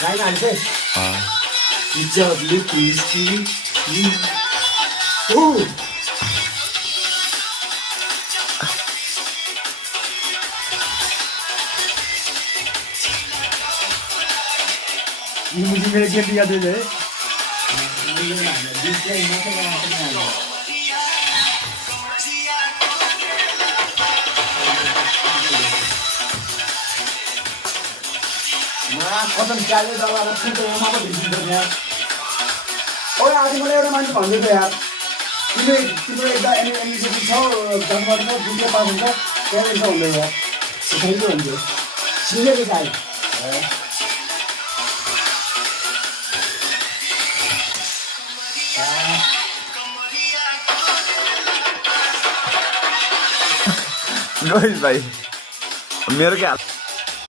again हाल्छ हिजोले खुसी ओ ये मुझे मेरे गेट याद हो जाए कदम चाल्यो दबाएर सुतेर मात्र भिडिन्छ यार ओ आज मलाई एउटा मान्छे भन्दै थियो यार तिम्रो एकदा एनिमेसन छ जन्मदिन भिडियो पास हुन्छ त्यहाँ रहेछ भन्दै यार सिकाइदियो भन्थ्यो सिकेको सायद रोहित भाइ मेरो के हाल